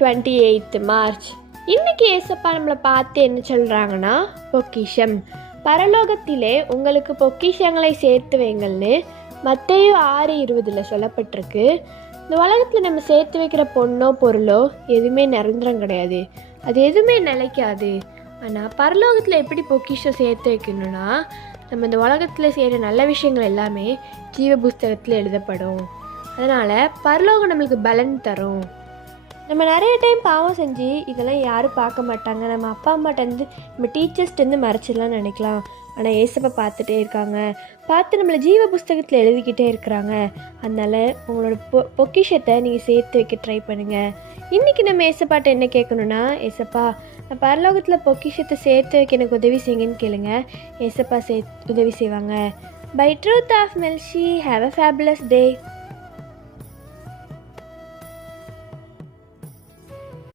28 March. இன்னைக்கு ஏசப்பா நம்மளை பார்த்து என்ன சொல்கிறாங்கன்னா, பொக்கிஷம் பரலோகத்திலே உங்களுக்கு பொக்கிஷங்களை சேர்த்து வைங்கள்னு மத்தேயு 6:20 சொல்லப்பட்டிருக்கு. இந்த உலகத்தில் நம்ம சேர்த்து வைக்கிற பொண்ணோ பொருளோ எதுவுமே நிரந்தரம் கிடையாது, அது எதுவுமே நிலைக்காது. ஆனால் பரலோகத்தில் எப்படி பொக்கிஷம் சேர்த்து வைக்கணும்னா, நம்ம இந்த உலகத்தில் செய்கிற நல்ல விஷயங்கள் எல்லாமே ஜீவ புஸ்தகத்தில் எழுதப்படும். அதனால் பரலோகம் நம்மளுக்கு பலன் தரும். நம்ம நிறைய டைம் பாவம் செஞ்சு இதெல்லாம் யாரும் பார்க்க மாட்டாங்க, நம்ம அப்பா அம்மாட்டேருந்து நம்ம டீச்சர்ஸ்டேருந்து மறைச்சிடலாம்னு நினைக்கலாம். ஆனால் ஏசப்பா பார்த்துட்டே இருக்காங்க, பார்த்து நம்மளை ஜீவ புஸ்தகத்தில் எழுதிக்கிட்டே இருக்கிறாங்க. அதனால் உங்களோட பொக்கிஷத்தை நீங்கள் சேர்த்து வைக்க ட்ரை பண்ணுங்கள். இன்றைக்கி நம்ம ஏசப்பாட்ட என்ன கேட்கணுன்னா, ஏசப்பா நான் பரலோகத்தில் பொக்கிஷத்தை சேர்த்து வைக்க எனக்கு உதவி செய்யுங்கன்னு கேளுங்க. ஏசப்பா உதவி செய்வாங்க. பை ட்ரூத் ஆஃப் மெல்ஷி, ஹேவ் அ ஃபேபுலஸ் டே.